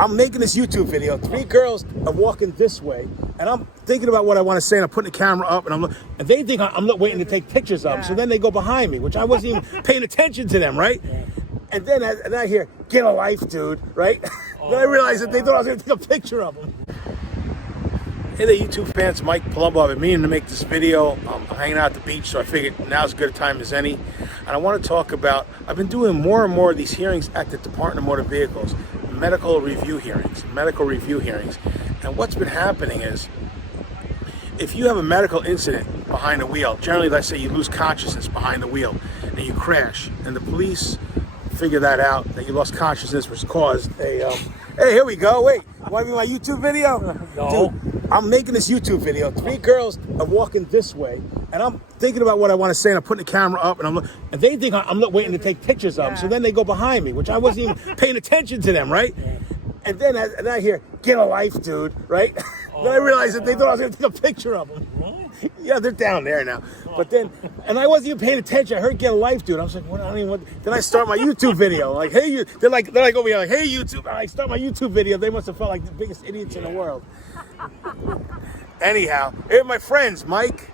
I'm making this YouTube video. 3 girls are walking this way, and I'm thinking about what I want to say, and I'm putting the camera up, and they think I'm waiting to take pictures of them. So then they go behind me, which I wasn't even paying attention to them, right? And then I hear, "Get a life, dude," right? Then I realized that they thought I was going to take a picture of them. Hey there, YouTube fans, Mike Palumbo. I've been meaning to make this video. I'm hanging out at the beach, so I figured now's as good a time as any. And I want to talk about, I've been doing more and more of these hearings at the Department of Motor Vehicles, medical review hearings. And what's been happening is, if you have a medical incident behind the wheel, generally, let's say you lose consciousness behind the wheel and you crash, and the police figure that out, that you lost consciousness, which caused a, hey, here we go, wait, you want to be my YouTube video? No. Dude, I'm making this YouTube video. 3 girls are walking this way, and I'm thinking about what I want to say, and I'm putting the camera up, and they think I'm waiting to take pictures of them. So then they go behind me, which I wasn't even paying attention to them, right? And then I hear, "Get a life, dude," right? Then I realized that they thought I was going to take a picture of them. Yeah, they're down there now. But then, and I wasn't even paying attention. I heard "Get a life, dude." I was like, "What?" I don't even want. Then I start my YouTube video. Like, hey, you. They're like over here, like, "Hey, YouTube." I start my YouTube video. They must have felt like the biggest idiots in the world. Anyhow, here are my friends, Mike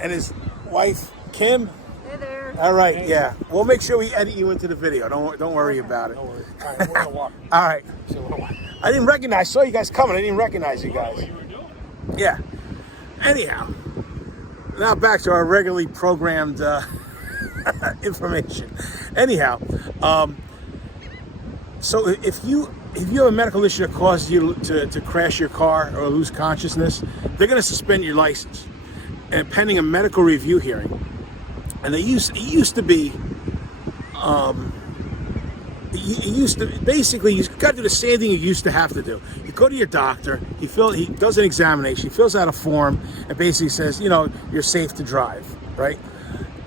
and his wife, Kim. Hey there. All right, yeah. We'll make sure we edit you into the video. Don't worry about it. No worries. All right, we're gonna walk. All right. So we're gonna walk. I didn't recognize. I saw you guys coming. I didn't recognize you guys. What you were doing? Yeah. Anyhow, now back to our regularly programmed information. Anyhow, so if you have a medical issue that causes you to crash your car or lose consciousness, they're going to suspend your license, and pending a medical review hearing. And it used to be. Basically, you got to do the same thing you used to have to do. You go to your doctor, he does an examination, he fills out a form, and basically says, you're safe to drive, right?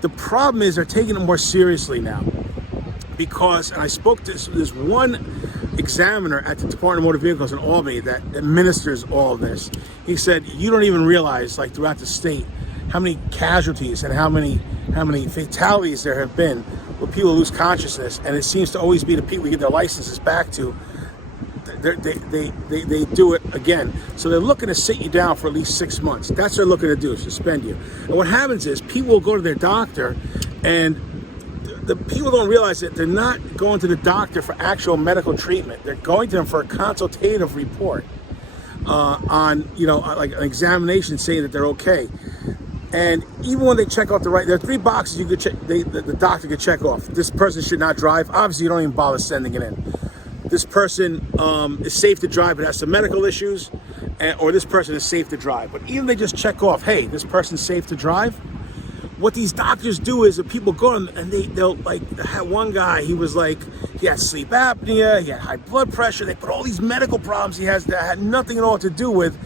The problem is they're taking it more seriously now, because, and I spoke to this one examiner at the Department of Motor Vehicles in Albany that administers all of this. He said, you don't even realize, like, throughout the state, how many casualties and how many fatalities there have been where people lose consciousness, and it seems to always be the people who get their licenses back to, they do it again. So they're looking to sit you down for at least 6 months. That's what they're looking to do, suspend you. And what happens is people will go to their doctor, and the people don't realize that they're not going to the doctor for actual medical treatment. They're going to them for a consultative report on, like an examination saying that they're okay. And even when they check out there are 3 boxes you could check. The doctor could check off. This person should not drive. Obviously, you don't even bother sending it in. This person is safe to drive but has some medical issues, or this person is safe to drive. But even they just check off, hey, this person's safe to drive. What these doctors do is that people go and they'll, like, had one guy, he had sleep apnea, he had high blood pressure. They put all these medical problems he has that had nothing at all to do with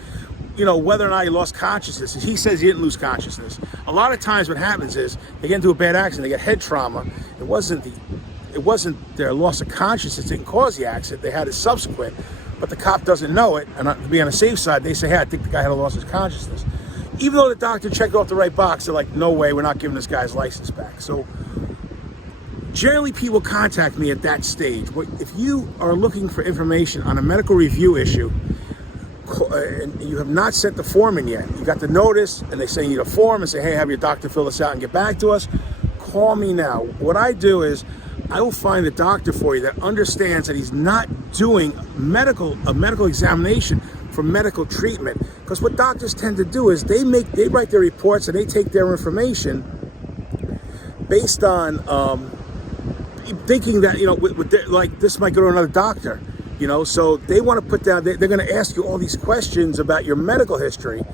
whether or not he lost consciousness. He says he didn't lose consciousness. A lot of times what happens is they get into a bad accident, they get head trauma. It wasn't their loss of consciousness that didn't cause the accident. They had it subsequent, but the cop doesn't know it. And to be on the safe side, they say, hey, I think the guy had a loss of consciousness. Even though the doctor checked off the right box, they're like, no way, we're not giving this guy's license back. So generally people contact me at that stage. If you are looking for information on a medical review issue, and you have not sent the form in yet, you got the notice and they say you need a form and say, hey, have your doctor fill this out and get back to us, call me now. What I do is I will find a doctor for you that understands that he's not doing a medical examination for medical treatment. Because what doctors tend to do is they write their reports and they take their information based on thinking that like this might go to another doctor. So they want to put down, they're going to ask you all these questions about your medical history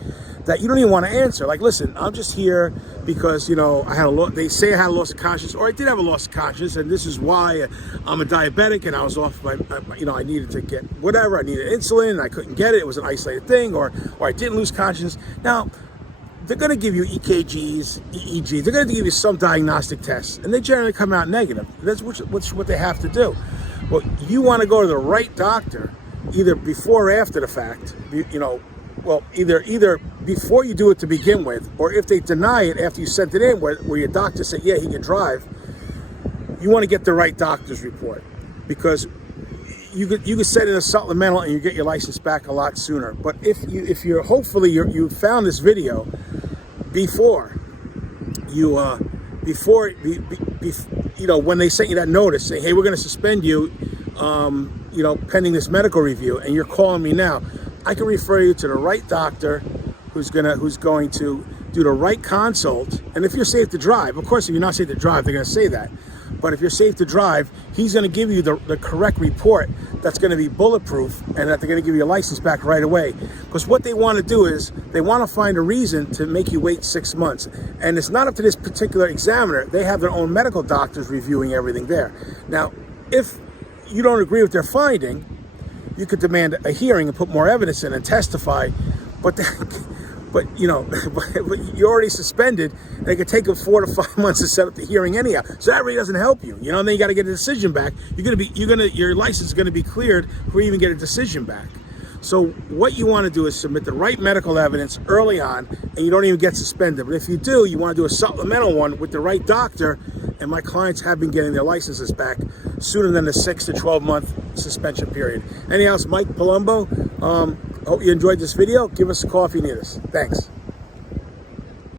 that you don't even want to answer. Like, listen, I'm just here because, they say I had a loss of consciousness, or I did have a loss of consciousness, and this is why I'm a diabetic, and I was off I needed to get whatever, I needed insulin, and I couldn't get it. It was an isolated thing, or I didn't lose consciousness. Now, they're going to give you EKGs, EEGs. They're going to give you some diagnostic tests, and they generally come out negative. That's what they have to do. Well, you want to go to the right doctor, either before or after the fact, either before you do it to begin with, or if they deny it after you sent it in, where your doctor said, yeah, he can drive, you want to get the right doctor's report. Because you could send in a supplemental and you get your license back a lot sooner. But if you're hopefully you found this video before you when they sent you that notice saying, hey, we're going to suspend you, pending this medical review, and you're calling me now, I can refer you to the right doctor who's going to do the right consult. And if you're safe to drive, of course, if you're not safe to drive, they're going to say that. But if you're safe to drive, he's going to give you the correct report that's going to be bulletproof, and that they're going to give you your license back right away. Because what they want to do is they want to find a reason to make you wait 6 months. And it's not up to this particular examiner. They have their own medical doctors reviewing everything there. Now, if you don't agree with their finding, you could demand a hearing and put more evidence in and testify. But you're already suspended. They could take 4 to 5 months to set up the hearing anyhow. So that really doesn't help you. And then you got to get a decision back. Your license is going to be cleared before you even get a decision back. So what you want to do is submit the right medical evidence early on, and you don't even get suspended. But if you do, you want to do a supplemental one with the right doctor. And my clients have been getting their licenses back sooner than the 6 to 12 month suspension period. Anyhow, it's Mike Palumbo. Hope you enjoyed this video. Give us a call if you need us. Thanks.